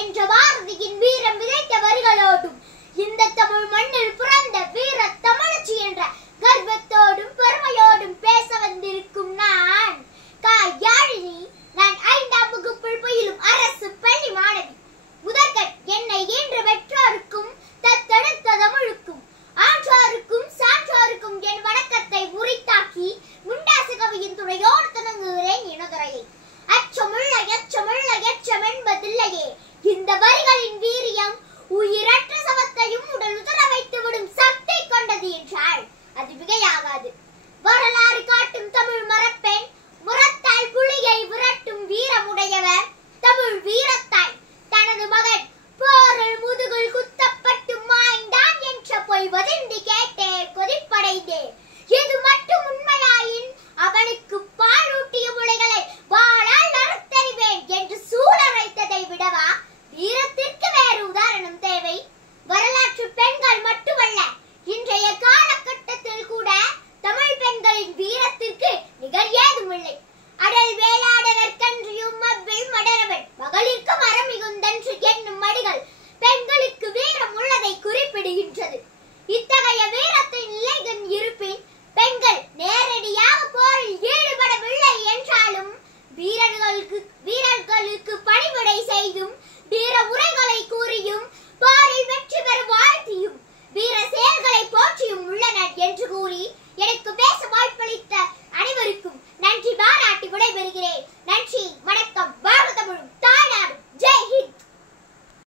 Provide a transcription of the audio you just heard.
என்ற பாரதியின் வீரம் விதைத்த வரிகளோடும் இந்த தமிழ் மண்ணில் பிறந்த வீர தமிழச்சி என்ற கர்வத்தோடும் பெருமையோடும் பேச வந்திருக்கும் நான் யாழினி. நான் 5ஆம் வகுப்பில் பயிலும் அரசு பள்ளி மாணவி. முதற்கண் என்னை ஈன்ற பெற்றோருக்கும் தத்தெடுத்த தமிழுக்கும் ஆற்றோருக்கும் சான்றோருக்கும் என் வணக்கத்தை உரித்தாக்கி முண்டாசு கவியின் துணையோடு தொடங்குகிறேன் இனதுரையை. அச்சமுள்ள எச்சமுள்ள எச்சம் என்பதில்லையே இந்த வரிகளின் வீரியம் உயிரற்ற சவத்தையும் உடல் உதற வைத்து விடும் சக்தி கொண்டது என்றால் அது மிகையாகாது. வரலாறு காட்டும் தமிழ் மரப்பெண், முரத்தால் புலியை விரட்டும் வீரமுடையவர், தமிழ் வீரத்தாய். தனது மகன் போரில் முதுகில் குத்தப்பட்டு மாய்ந்தான் என்ற பொய் வதந்தி கேட்டே கொதிப்படைந்தே. இது மட்டும் உண்மையாயின் அவனுக்கு பாலூட்டிய முளைகளை வாளால் அறுத்தறிவேன் என்று சூழரைத்ததை விடவா வீரத்திற்கு வேறு உதாரணம் தேவை? வரலாற்று பெண்கள் மட்டுமல்ல, இன்றைய காலகட்டத்தில் கூட தமிழ் பெண்களின் வீரத்திற்கு நிகர் ஏதுமில்லை. அடல் வேளாடவர் கன்றியும் அவ்வில் மடரவன் மகளிருக்கு மரம் மிகுந்தன்று என்னும் அடிகள் பெண்களுக்கு வீரம் உள்ளதை குறிப்பிடுகின்றது. இத்தகைய வீரத்தின் நிலைகள் இருப்பின் பெண்கள் நேரடியாக போரில் ஈடுபடவில்லை என்றாலும் வீரர்களுக்கு பணிவிடை செய்தும் வீர உரைகளை கூறியும் போரில் வெற்றி பெற வாழ்த்தியும் வீர செயல்களை போற்றியும் உள்ளனர் என்று கூறி எனக்கு பேச வாய்ப்பளித்த அனைவருக்கும் நன்றி பாராட்டி விடைபெறுகிறேன். நன்றி.